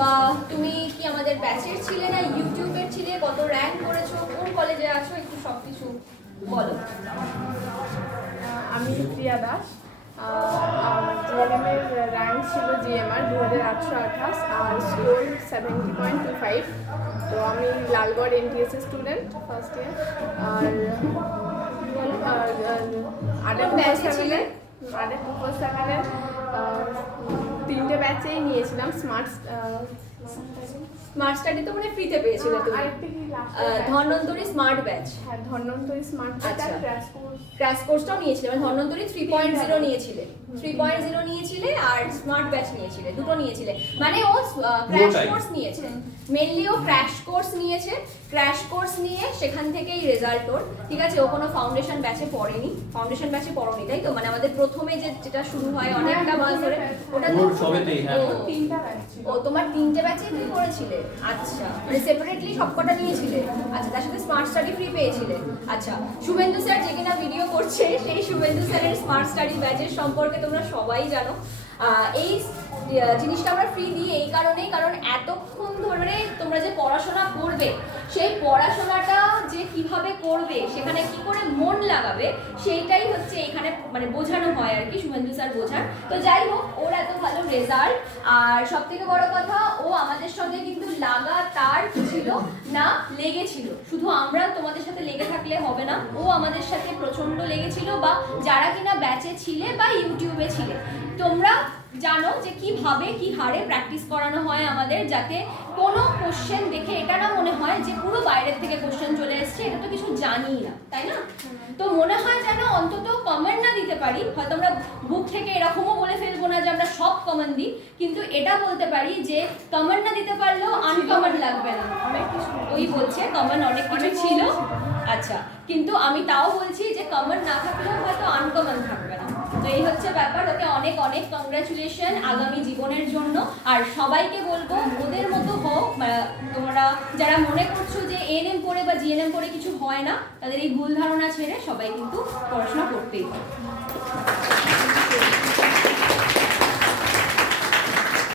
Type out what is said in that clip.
বা তুমি কি আমাদের ব্যাচের ছিলে না ইউটিউবের ছিলে, কত র্যাঙ্ক করেছো, কোন কলেজে আছো, একটু সব কিছু বলো। আমি প্রিয়া দাস। জিএনএমের র্যাঙ্ক ছিল জিএমআর 2828 আর স্কোর 70.25। তো আমি লালগড় এনটিএসএ স্টুডেন্ট ফার্স্ট ইয়ার। আর আডের 247-এর 3টে ব্যাচেই নিয়েছিলাম। স্মার্ট স্টাডি তো মানে ফ্রিতে পেয়েছিলে তুমি? Dhanvantari smart batch. হ্যাঁ, ধন্বন্তরী স্মার্ট ব্যাচ আর ক্র্যাশ কোর্সটাও নিয়েছিলে, মানে ধন্বন্তরী 3.0 নিয়েছিলে, 3.0 নিয়েছিলে আর স্মার্ট ব্যাচ নিয়েছিলে, দুটো নিয়েছিলে। মানে ও ক্র্যাশ কোর্স নিয়েছে, মেনলি ও ক্র্যাশ কোর্স নিয়েছে। ক্র্যাশ কোর্স নিয়ে সেখান থেকেই রেজাল্ট ওর, ঠিক আছে। ও কোনো ফাউন্ডেশন ব্যাচে পড়েনি, ফাউন্ডেশন ব্যাচে পড়োনি তাই তো? মানে আমাদের প্রথমে যেটা শুরু হয় অনেকটা মাস ধরে, ওটা তো ও তোমার 3টে ব্যাচে তুমি করেছিলে। আচ্ছা, মানে সেপারেটলি সবকটা নিয়েছিলে। আচ্ছা, তার সাথে স্মার্ট স্টাডি ফ্রি পেয়েছিলে। আচ্ছা, শুভেন্দু স্যার যে কিনা ভিডিও করছে, সেই শুভেন্দু স্যারের স্মার্ট স্টাডি ব্যাচের সম্পর্কে তোমরা সবাই জানো। এই জিনিসটা আমরা ফ্রি দিই এই কারণেই, কারণ এতক্ষণ ধরে তোমরা যে পড়াশোনা করবে, সেই পড়াশোনাটা যে কিভাবে করবে, সেখানে কি করে মন লাগাবে, সেইটাই হচ্ছে এখানে মানে বোঝানো হয় আর কি, শুভেন্দু স্যার বোঝান। তো যাই হোক, ওর এত ভালো রেজাল্ট, আর সব থেকে বড় কথা ও আমাদের সঙ্গে কিন্তু লাগাতার ছিল না, লেগেছিল। শুধু আমরা তোমাদের সাথে লেগে থাকলে হবে না, ও আমাদের সাথে প্রচন্ড লেগেছিল। বা যারা কিনা ব্যাচে ছিলে বা ইউটিউবে ছিলে, তোমরা জানো যে কিভাবে কি হারে প্র্যাকটিস করানো হয় আমাদের, যাতে কোনো কোশ্চেন দেখে এটা না মনে হয় যে পুরো বাইরের থেকে কোশ্চেন চলে এসছে, এটা তো কিছু জানি না, তাই না? তো মনে হয় যেন অন্তত কমেন্ট না দিতে পারি, হয়তো আমরা বুক থেকে এরকমও বলে ফেলবো না যে আমরা সব কমন দিই, কিন্তু এটা বলতে পারি যে কমেন্ট না দিতে পারলেও আনকমন লাগবে না। ওই বলছে কমন অনেক কিছু ছিল। আচ্ছা, কিন্তু আমি তাও বলছি যে কমন না থাকলেও হয়তো আনকমন থাকবে না। তো এই হচ্ছে ব্যাপার। ওকে অনেক অনেক কংগ্রাচুলেশন আগামী জীবনের জন্য। আর সবাইকে বলবো ওদের মতো হোক। তোমরা যারা মনে করছো যে এএনএম পড়ে বা জিএনএম পড়ে কিছু হয় না, তাদের এই ভুল ধারণা ছেড়ে সবাই কিন্তু পড়াশোনা করতেই হবে।